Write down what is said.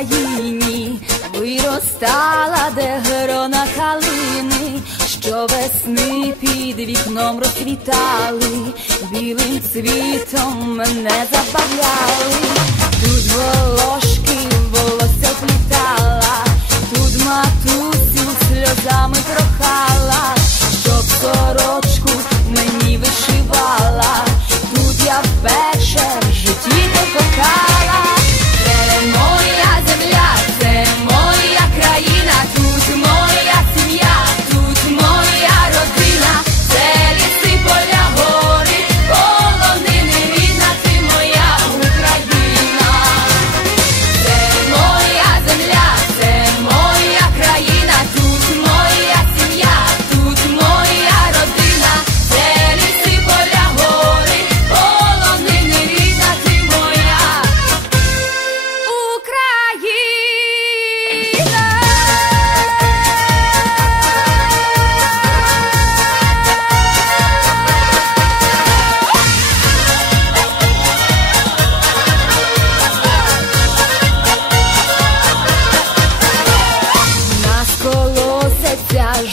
Україні. Виростала, де грона калини, що весни під вікном розквітали, білим цвітом мене забавляли, тут волошки